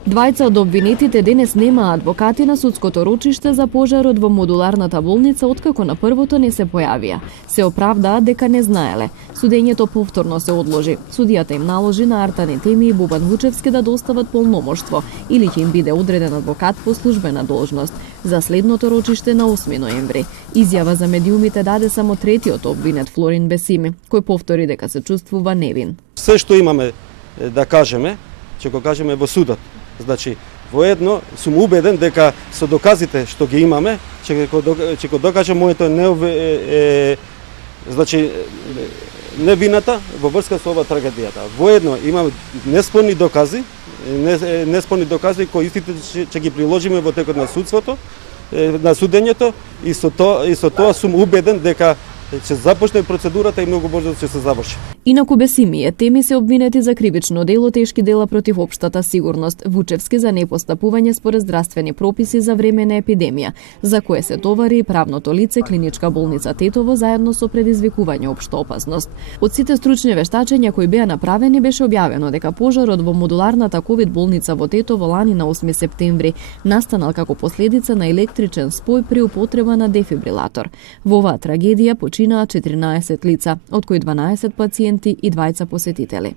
Двајца од обвинетите денес немаа адвокати на судското рочиште за пожарот во модуларната болница откако на првото не се појавија. Се оправдаа дека не знаеле. Судењето повторно се одложи. Судијата им наложи на Артан Етеми и Бобан Вучевски да достават полномоштво или ќе им биде одреден адвокат по службена должност за следното рочиште на 8 ноември. Изјава за медиумите даде само третиот обвинет Флорин Бесими, кој повтори дека се чувствува невин. Се што имаме да кажеме, ќе го кажеме во судот. Значи, воедно сум убеден дека со доказите што ги имаме, ќе го докажам моето невината во врска со ова трагедијата. Воедно имаме неспорни докази кои истите ќе ги приложиме во текот на судството, на судењето и со тоа сум убеден дека ќе започне процедурата и многу брзо ќе се заврши. Инаку Бесими и Етеми се обвинети за кривично дело тешки дела против општата сигурност, Вучевски за непостапување според здравствени прописи за време на епидемија, за кое се товари и правното лице Клиничка болница Тетово заедно со предизвикување општа опасност. Од сите стручни вештачења кои беа направени беше објавено дека пожарот во модуларната ковид болница во Тетово лани на 8 септември настанал како последица на електричен спој при употреба на дефибрилатор. Во оваа трагедија починаа 14 лица, од кои 12 пациенти и 2 посетители.